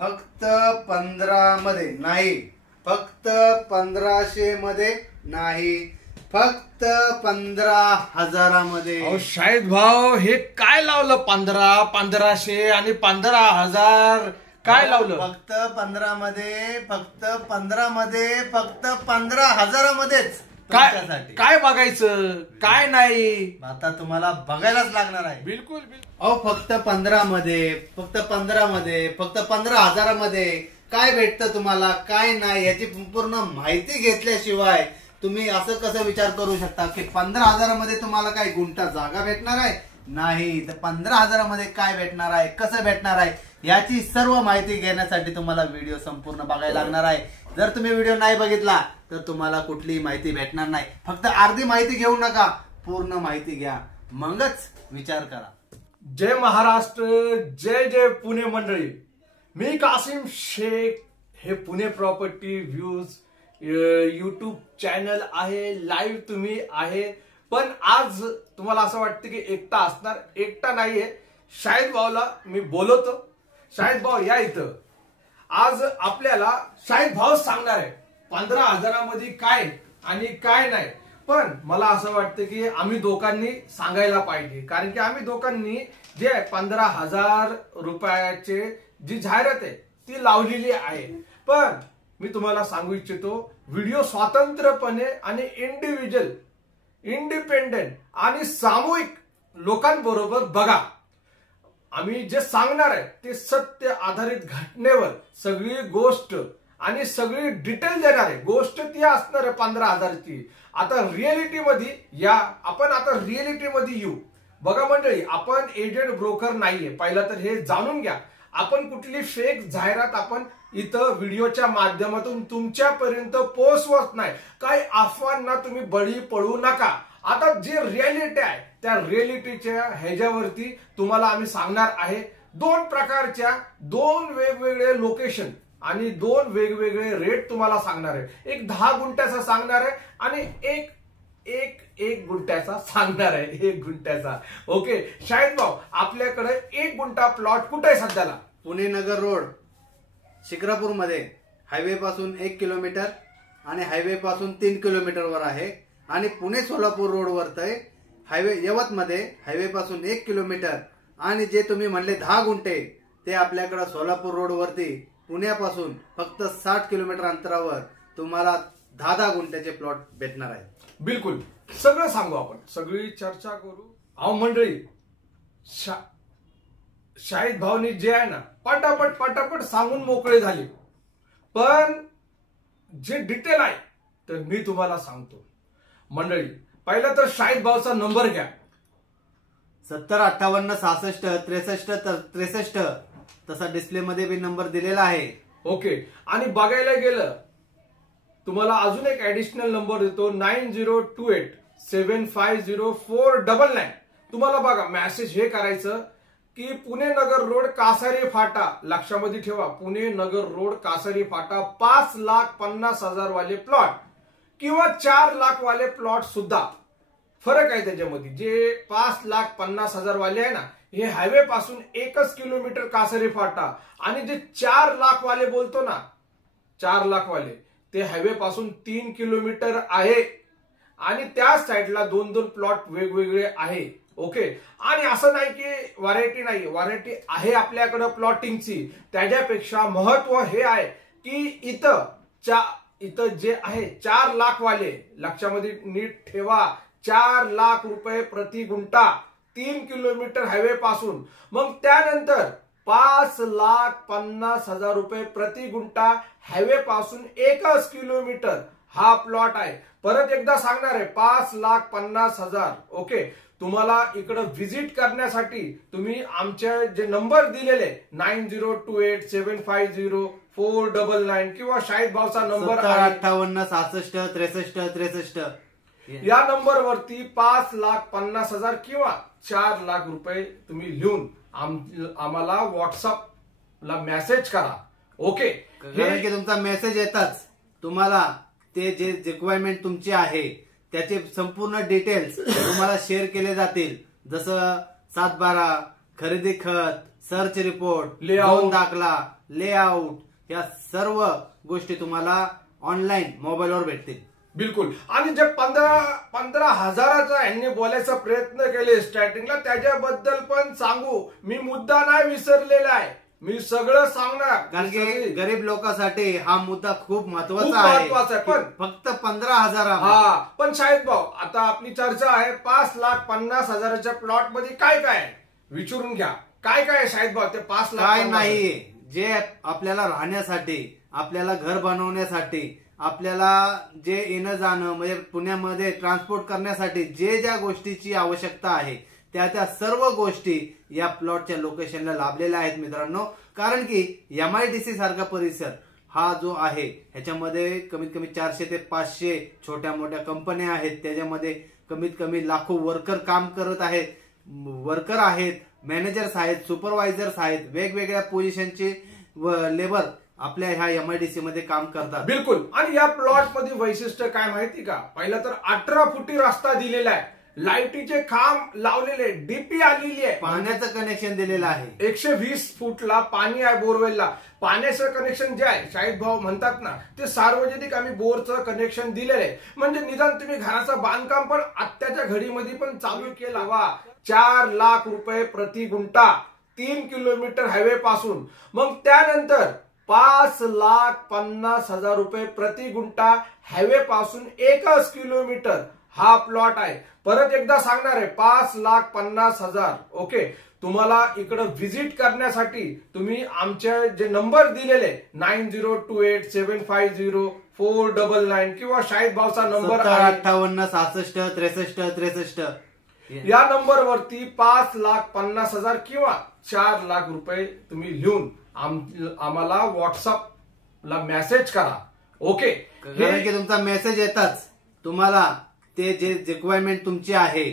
फक्त 15 मध्ये नाही, फक्त 1500 मध्ये नाही, फक्त 15,000 मध्ये। अहो शाहिद भाऊ, हे काय लावलं? 1500 आणि 15,000 काय लावलं? फक्त 15 मध्ये, फक्त 15 मध्ये, फक्त 15,000 मध्येच। काय बघायचं काय नाही, आता तुम्हाला बघायलाच लागणार आहे। बिलकुल। अहो फक्त 15 मध्ये, फक्त 15 मध्ये, फक्त 15,000 मध्ये काय भेटतं तुम्हाला, काय नाही याची पूर्ण माहिती घेतल्याशिवाय तुम्ही असं कसं विचार करू शकता की 15,000 मध्ये तुम्हाला काय गुंठा जागा भेटणार आहे? नाही, तर 15,000 मध्ये काय भेटणार आहे, कसं भेटणार आहे याची सर्व माहिती घेण्यासाठी तुम्हाला व्हिडिओ संपूर्ण बघायला लागणार आहे। जर तुम्ही व्हिडिओ नाही बघितला तर तुम्हाला कुठलीही माहिती भेटणार नाही। फक्त अर्धी माहिती घेऊ नका, पूर्ण माहिती घ्या, मगच विचार करा। जय महाराष्ट्र, जय जय पुणे मंडळी। मी कासिम शेख, हे Pune property views YouTube channel आहे, लाईव्ह तुम्ही आहे। पण आज तुम्हाला असं वाटतं की एकटा असणार, एकटा नाहीये, शाहिद भाऊला मी बोलवतो। शाहिद भाऊ या इथं। आज आपल्याला शाहिद भाऊ सांगणार आहे 15,000 मध्ये काय आणि काय नाही। पण मला असं वाटतं की आम्ही दोघांनी सांगायला पाहिजे, कारण की आम्ही दोघांनी जे 15,000 रुपयाचे जी जाहिरात आहे ती लावलेली आहे। पण मी तुम्हाला सांगू इच्छितो, व्हिडिओ स्वतंत्रपणे आणि इंडिव्हिज्युअल, इंडिपेंडेंट आणि सामूहिक लोकांबरोबर बघा। आम्ही जे सांगणार आहे ते सत्य आधारित घटनेवर सगळी गोष्ट आणि सगळी डिटेल देणार आहे। गोष्ट ती असणार आहे 15,000 ची। आता रिअलिटी मध्ये या, आपण आता रिअलिटी मध्ये येऊ। बघा मंडळी, आपण एजंट ब्रोकर नाहीये, पहिला तर हे जाणून घ्या। आपण कुठली फेक जाहिरात आपण इथं व्हिडिओच्या माध्यमातून तुमच्यापर्यंत पोहोचवत नाही। काही अफवांना तुम्ही बळी पडू नका। आता जे रिअलिटी आहे त्या रिअलिटीच्या ह्याच्यावरती तुम्हाला आम्ही सांगणार आहे। दोन प्रकारच्या, दोन वेगवेगळे लोकेशन आणि दोन वेगवेगळे रेट तुम्हाला सांगणार आहे। एक 10 गुंठ्याचा सांगणार आहे आणि एक गुंठ्याचा सांगणार आहे, 1 गुंठ्याचा। ओके शाहिद भाऊ, आपल्याकडे 1 गुंठा प्लॉट कुठे आहे सध्याला? पुणे नगर रोड, शिक्रापूर मध्ये, हायवे पासून 1 किलोमीटर आणि हायवे पासून 3 किलोमीटर वर आहे। आणि पुणे सोलापूर रोड वर आहे, हायवे यवत मध्ये, हायवे पासून 1 किलोमीटर। आणि जे तुम्ही म्हणले 10 गुंठे, ते आपल्याकडे सोलापूर रोड वरती पुण्यापासून फक्त 60 किलोमीटर अंतरावर तुम्हाला 10 गुंठ्याचे प्लॉट भेटणार आहे। बिलकुल, सगळं सांगू आपण, सगळी चर्चा करू। अहो मंडळी, शाहिद भाऊनी जे आहे ना पटापट सांगून मोकळे झाले। पण जे डिटेल आहे तर मी तुम्हाला सांगतो मंडळी। पहिला तर शाहिद भाऊचा नंबर घ्या, 7058666363, तसा डिस्प्ले मध्ये भी नंबर दिलेला आहे। ओके, आणि बघायला गेलं तुम्हाला अजून एक ऍडिशनल नंबर देतो, 9028750499। तुम्हाला बघा मेसेज हे करायचं की पुणे नगर रोड कासारी फाटा, लक्षामध्ये ठेवा, पुणे नगर रोड कासारी फाटा, 5,50,000 वाले प्लॉट किंवा 4 लाख वाले प्लॉट सुद्धा फरक आहे त्याच्यामध्ये। जे 5,50,000 वाले आहे ना, हे हायवे पासून 1 किलोमीटर कासारी फाटा, आणि जे 4 लाख वाले बोलतो ना, 4 लाख वाले, ते हायवे पासून 3 किलोमीटर आहे। आणि त्या साईडला 2-2 प्लॉट वेगवेगळे आहे। ओके, आणि असं नाही की व्हरायटी नाही, व्हरायटी आहे आपल्याकडे प्लॉटिंगची। त्याच्यापेक्षा महत्व हे आहे की इथं जे आहे 4 लाख वाले, लक्षामध्ये नीट ठेवा, 4 लाख रुपये प्रति गुंठा, 3 किलोमीटर हायवे पासून। मग त्यानंतर 5,50,000 रुपये प्रति गुंठा, हायवे पासून 1 किलोमीटर हा प्लॉट आहे। परत एकदा सांगणार आहे, 5,50,000। ओके, तुम्हाला इकडे व्हिजिट करण्यासाठी तुम्ही आमचे जे नंबर दिलेले 9028750499 किंवा शाहिद भाऊचा नंबर 5866636363, या नंबर वरती 5,50,000 किंवा 4 लाख रुपये तुम्ही लिहून आम्हाला व्हॉट्सअपला मेसेज करा। ओके, कारण की तुमचा मेसेज येताच तुम्हाला ते जे रिक्वायरमेंट तुमची आहे त्याचे संपूर्ण डिटेल्स तुम्हाला शेअर केले जातील। जसं 7/12, खरेदी खत, सर्च रिपोर्ट, Layout. झोन दाखला, लेआउट या सर्व गोष्टी तुम्हाला ऑनलाईन मोबाईलवर भेटतील. बिलकुल. आणि जे 15,000चा यांनी बोलायचा प्रयत्न केले स्टार्टिंगला, त्याच्याबद्दल पण सांगू. मी मुद्दा नाही विसरलेला आहे, मी सगळं सांगणार. कारण की गरीब लोकांसाठी हा मुद्दा खूप खूप महत्वाचा महत्वाचा आहे. आहे. फक्त 15,000. हा, पण शाहिद भाऊ, आता आपली चर्चा आहे 5,50,000च्या प्लॉट मध्ये काय काय आहे? विचारून घ्या. काय काय आहे शाहिद भाऊ ते 5,50,000? काय नाही, जे आपल्याला राहण्यासाठी, आपल्याला घर बनवण्यासाठी, आपल्याला जे येणं जाणं म्हणजे पुण्यामध्ये ट्रान्सपोर्ट करण्यासाठी जे ज्या गोष्टीची आवश्यकता आहे त्या सर्व गोष्टी या प्लॉटच्या लोकेशनला लाभलेल्या आहेत मित्रांनो. कारण की MIDC सारखा परिसर हा जो आहे ह्याच्यामध्ये कमीत कमी 400 ते 500 छोट्या मोठ्या कंपन्या आहेत. त्याच्यामध्ये कमीत कमी लाखो वर्कर काम करत आहेत. वर्कर आहेत, मॅनेजर्स आहेत, सुपरवायझर्स आहेत, वेगवेगळ्या पोझिशनचे लेबर आपल्या ह्या MIDC मध्ये काम करतात. बिलकुल. आणि या प्लॉट मध्ये वैशिष्ट्य काय माहिती का? पहिला तर 18 फुटी रस्ता दिलेला आहे, लाईटीचे खांब लावलेले, डीपी आलेली आहे, पाण्याचं कनेक्शन दिलेलं आहे, 120 फूटला पाणी आहे बोरवेलला. पाण्याचं कनेक्शन जे आहे शाहिद भाऊ म्हणतात ना, ते सार्वजनिक आम्ही बोरचं कनेक्शन दिलेलं आहे. म्हणजे निदान तुम्ही घराचं बांधकाम पण आत्ताच्या घडीमध्ये पण चालू केला वा 4 लाख रुपये प्रति गुंठा 3 किलोमीटर हायवे पासून. मग त्यानंतर 5,50,000 रुपये प्रति गुंठा हायवे पासून 1 किलोमीटर हा प्लॉट आहे. परत एकदा सांगणार आहे 5,50,000. ओके. तुम्हाला इकडे व्हिजिट करण्यासाठी तुम्ही आमचे जे नंबर दिलेले 9028750499 किंवा शाहिद भाऊचा नंबर आहे 58 66 63 63. या नंबरवरती 5,50,000 किंवा 4 लाख रुपये तुम्ही लिहून आम्हाला व्हॉट्सअपला मेसेज करा. ओके. कारण की तुमचा मेसेज येताच तुम्हाला ते जे रिक्वायरमेंट तुमची आहे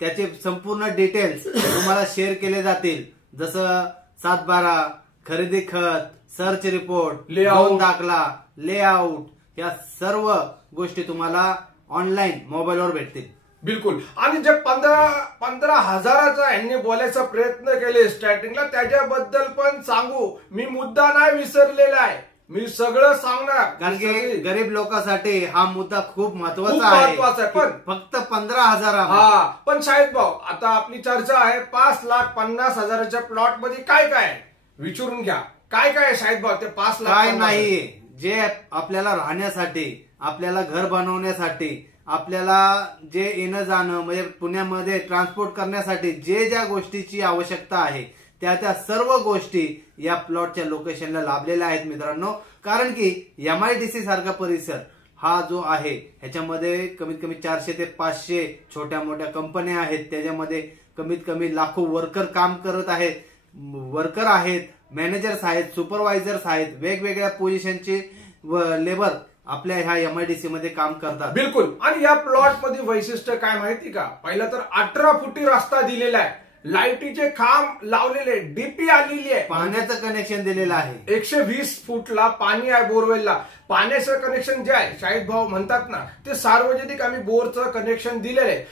त्याचे संपूर्ण डिटेल्स तुम्हाला शेअर केले जातील. जसं 7/12, खरेदी खत, सर्च रिपोर्ट, Layout. झोन दाखला, लेआउट या सर्व गोष्टी तुम्हाला ऑनलाईन मोबाईलवर भेटतील. बिलकुल. आणि जे 15,000चा यांनी बोलायचा प्रयत्न केले स्टार्टिंगला, त्याच्याबद्दल पण सांगू. मी मुद्दा नाही विसरलेला आहे, मी सगळं सांगणार. कारण की गरीब लोकांसाठी हा मुद्दा खूप महत्वाचा खूप महत्वाचा आहे. पण फक्त 15,000. हा, पण शाहिद भाऊ, आता आपली चर्चा आहे 5,50,000च्या प्लॉट मध्ये काय काय आहे? विचारून घ्या. काय काय आहे शाहिद भाऊ ते 5,50,000? काय नाही, जे आपल्याला राहण्यासाठी, आपल्याला घर बनवण्यासाठी, आपल्याला जे येणं जाणं म्हणजे पुण्यामध्ये ट्रान्सपोर्ट करण्यासाठी जे ज्या गोष्टीची आवश्यकता आहे त्या सर्व गोष्टी या प्लॉटच्या लोकेशनला लाभलेल्या आहेत मित्रांनो. कारण की MIDC सारखा परिसर हा जो आहे ह्याच्यामध्ये कमीत कमी 400 ते 500 छोट्या मोठ्या कंपन्या आहेत. त्याच्यामध्ये कमीत कमी लाखो वर्कर काम करत आहेत. वर्कर आहेत, मॅनेजर्स आहेत, सुपरवायझर्स आहेत, वेगवेगळ्या पोझिशनचे लेबर आपल्या ह्या MIDC मध्ये काम करतात. बिलकुल. आणि या प्लॉट मध्ये वैशिष्ट्य काय माहिती का? पहिला तर 18 फुटी रस्ता दिलेला आहे, लाईटीचे खांब लावलेले, डीपी आलेली आहे, पाण्याचं कनेक्शन दिलेलं आहे, 120 फूटला पाणी आहे बोरवेलला. पाण्याचं कनेक्शन जे आहे शाहिद भाऊ म्हणतात ना, ते सार्वजनिक आम्ही बोरचं कनेक्शन दिलेलं आहे.